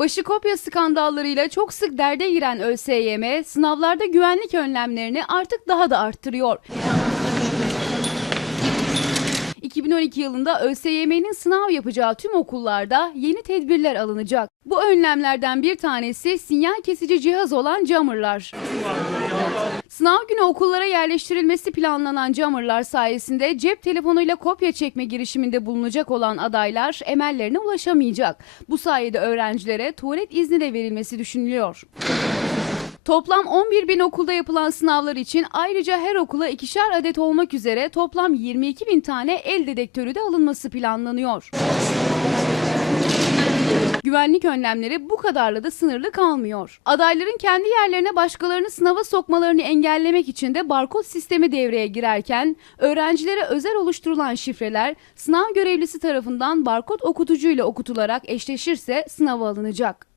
Başı kopya skandallarıyla çok sık derde giren ÖSYM, sınavlarda güvenlik önlemlerini artık daha da arttırıyor. 2012 yılında ÖSYM'nin sınav yapacağı tüm okullarda yeni tedbirler alınacak. Bu önlemlerden bir tanesi sinyal kesici cihaz olan jammerlar. Sınav günü okullara yerleştirilmesi planlanan jammerlar sayesinde cep telefonuyla kopya çekme girişiminde bulunacak olan adaylar emellerine ulaşamayacak. Bu sayede öğrencilere tuvalet izni de verilmesi düşünülüyor. Toplam 11 bin okulda yapılan sınavlar için ayrıca her okula ikişer adet olmak üzere toplam 22 bin tane el dedektörü de alınması planlanıyor. Güvenlik önlemleri bu kadarla da sınırlı kalmıyor. Adayların kendi yerlerine başkalarını sınava sokmalarını engellemek için de barkod sistemi devreye girerken öğrencilere özel oluşturulan şifreler sınav görevlisi tarafından barkod okutucuyla okutularak eşleşirse sınava alınacak.